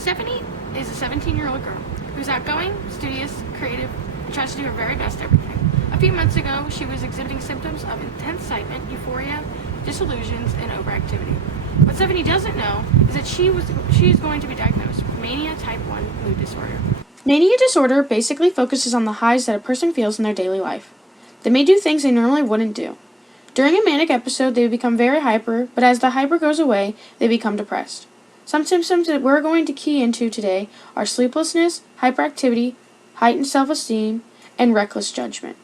Stephanie is a 17-year-old girl who's outgoing, studious, creative, and tries to do her very best at everything. A few months ago, she was exhibiting symptoms of intense excitement, euphoria, disillusions, and overactivity. What Stephanie doesn't know is that she is going to be diagnosed with mania type 1 mood disorder. Mania disorder basically focuses on the highs that a person feels in their daily life. They may do things they normally wouldn't do. During a manic episode, they become very hyper, but as the hyper goes away, they become depressed. Some symptoms that we're going to key into today are sleeplessness, hyperactivity, heightened self-esteem, and reckless judgment.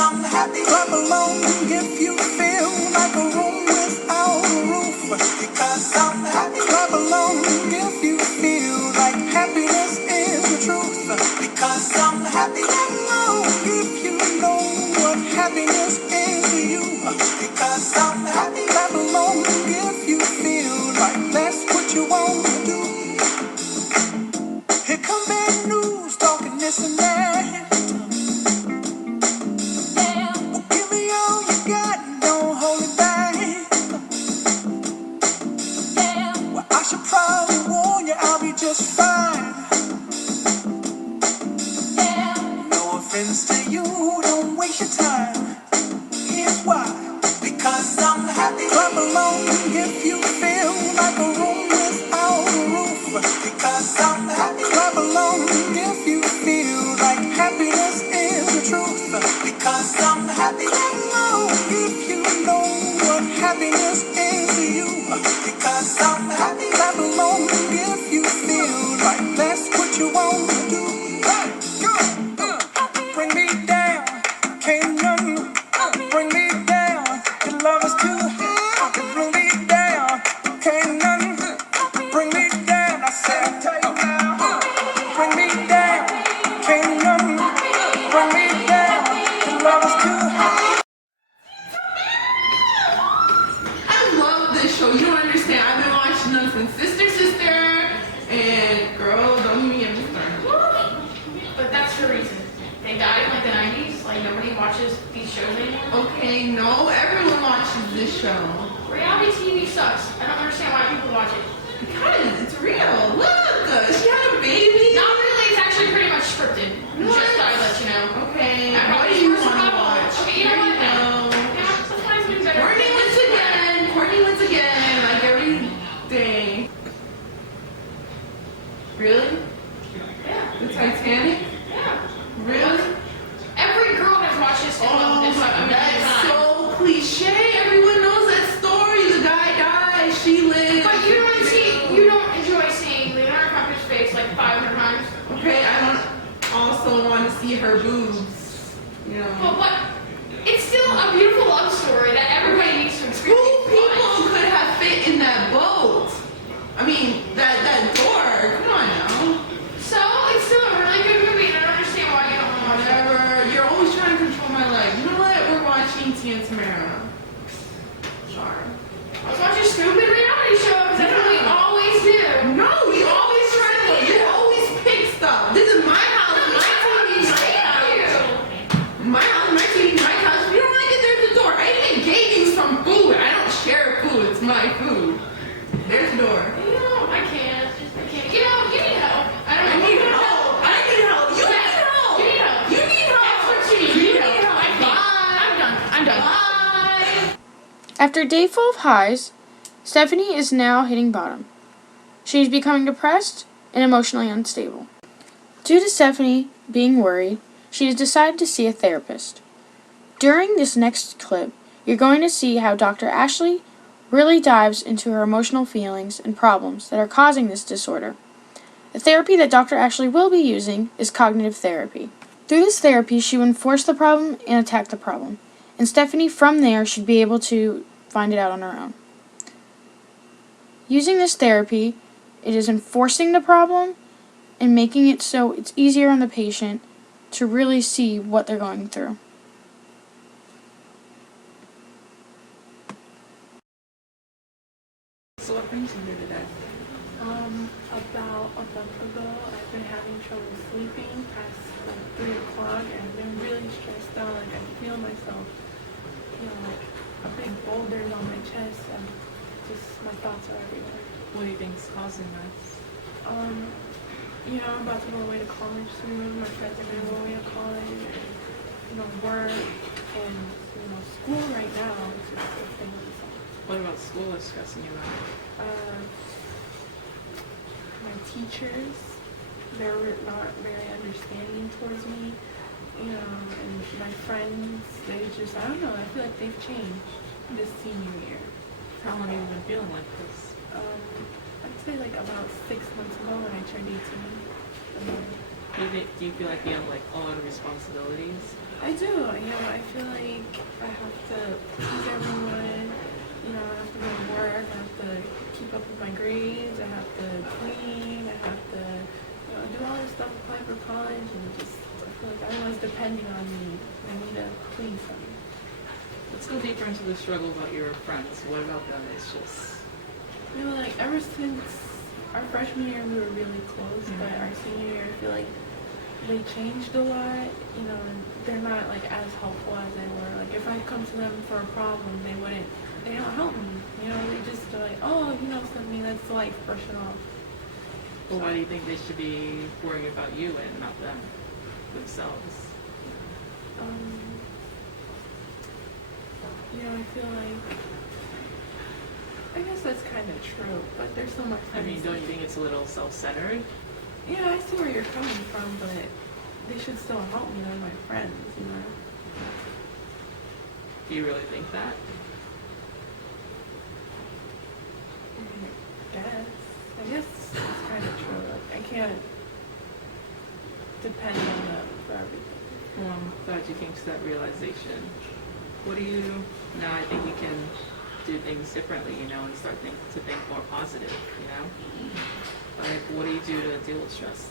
I'm happy. Clap along if you feel like a room without a roof. Because I'm happy. Clap along if you feel like happiness is the truth. Because I'm happy. Clap along if you know what happiness is to you. Because I'm happy. Clap along if you feel like that's what you want to do. Here come bad news, talking this and that. Just fine. No offense to you, don't waste your time. Here's why. Because I'm happy. Clap along if you feel like a room without a roof. Because I'm happy. Clap along if you feel like happiness is the truth. Because I'm happy. Clap along if you know what happiness is to you. Because I'm happy. Clap along if you feel like that's what you want to do. Hey, go. Bring me down. Can't none bring me down. Your love is too high. Bring me down. Can't none bring me down. I said, tell you now. Bring me down. Can't none bring me down. Your love is too high. I love this show. You don't understand. I've been watching them since Sister, and girl, don't even get me started. But that's the reason. They died in like the 90s. Like nobody watches these shows anymore. Okay, no, everyone watches this show. Reality TV sucks. I don't understand why people watch it. Because it's real. Look, she had a baby. Not really. It's actually pretty much scripted. What? Just thought I'd let you know. Okay. I What probably do you should want to probably watch? Okay, you know what? Yeah, sometimes we better. Courtney wins again, like every day. Really? Yeah. The Titanic? Yeah. Really? Every girl has watched this film. Oh This my, time. that's so cliche. Everyone knows that story. The guy died, she lived. But you don't enjoy seeing Leonardo DiCaprio's face like 500 times. Okay, I don't also want to see her boobs. You know. But what? It's still a beautiful love story that everybody needs to experience. Who people could have fit in that boat? I mean, that door. Come on now. So it's still a really good movie, and I don't understand why you don't want to watch it. Whatever. You're always trying to control my life. You know what? We're watching Tia and Tamara. Sorry. After a day full of highs, Stephanie is now hitting bottom. She is becoming depressed and emotionally unstable. Due to Stephanie being worried, she has decided to see a therapist. During this next clip, you're going to see how Dr. Ashley really dives into her emotional feelings and problems that are causing this disorder. The therapy that Dr. Ashley will be using is cognitive therapy. Through this therapy, she will enforce the problem and attack the problem, and Stephanie from there should be able to find it out on her own. Using this therapy, it is enforcing the problem and making it so it's easier on the patient to really see what they're going through. So what brings you here today? About a month ago, I've been having trouble sleeping past like 3 o'clock, and I've been really stressed out. Like I feel myself, like a big boulder on my chest, and just my thoughts are everywhere. What do you think's causing that? I'm about to go away to college soon. My friends are gonna go away to college, and work, and school right now is just a thing. What about school is stressing you out? My teachers, they're not very understanding towards me, and my friends, they just, I don't know, I feel like they've changed this senior year. How long have you been feeling like this? I'd say like about 6 months ago when I turned 18. Do you feel like you have like a lot of responsibilities? I do, I feel like I have to please everyone, I have to go to work, I have to keep up with my grades, I have to clean, I have to, do all this stuff, apply for college, and just, I feel like everyone's depending on me. I need to please them. Let's go deeper into the struggle about your friends. What about them? It's just... Like ever since our freshman year, we were really close, but our senior year, I feel like they changed a lot, and they're not like as helpful as they were. Like if I come to them for a problem, they don't help me. They just are like, oh, something that's like brush it off. Well, why do you think they should be worrying about you and not them themselves? I feel like, I guess that's kind of true, but there's so much. Don't you think it's a little self-centered? Yeah, I see where you're coming from, but they should still help me. They're my friends, Do you really think that? I guess it's kind of true. Like, I can't depend on them for everything. Well, I'm glad you came to that realization. What do you... Now I think you can do things differently, and start to think more positive, Like, what do you do to deal with stress?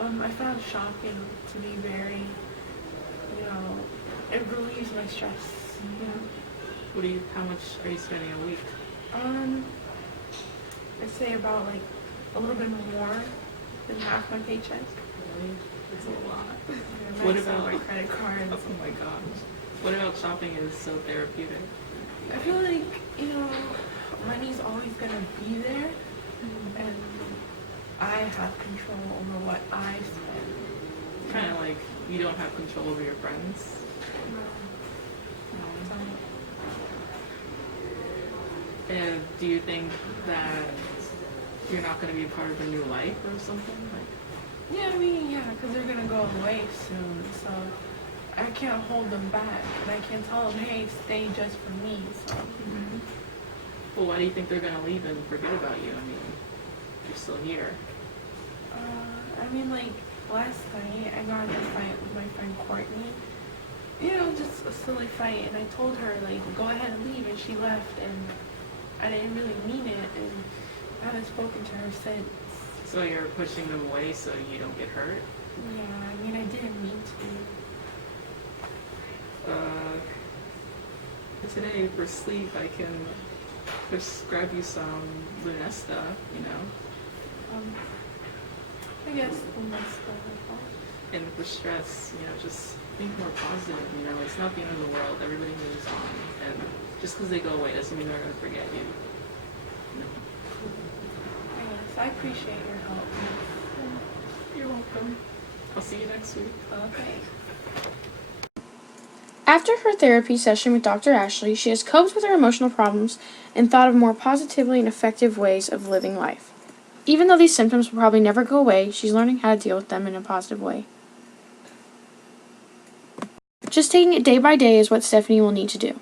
I found shopping to be very, it relieves my stress, How much are you spending a week? I'd say about like a little bit more than half my paycheck. Really? It's a lot. What about my credit cards? Oh my gosh. What about shopping is so therapeutic? I feel like, money's always going to be there, and I have control over what I spend. Kind of like you don't have control over your friends? And do you think that you're not going to be a part of a new life or something? Because they're going to go away soon, so I can't hold them back, and I can't tell them, hey, stay just for me, so. Well, why do you think they're going to leave and forget about you? You're still here. Like, last night, I got in a fight with my friend Courtney. Just a silly fight, and I told her, like, go ahead and leave, and she left, and I didn't really mean it, and I haven't spoken to her since. So you're pushing them away so you don't get hurt? Yeah, I didn't mean to. Today, for sleep, I can prescribe you some Lunesta, I guess that's the And for stress, just think more positive, it's not the end of the world, everybody moves on, and just because they go away doesn't mean they're going to forget you. Yes, I appreciate your help. You're welcome. I'll see you next week. Okay. After her therapy session with Dr. Ashley, she has coped with her emotional problems and thought of more positively and effective ways of living life. Even though these symptoms will probably never go away, she's learning how to deal with them in a positive way. Just taking it day by day is what Stephanie will need to do.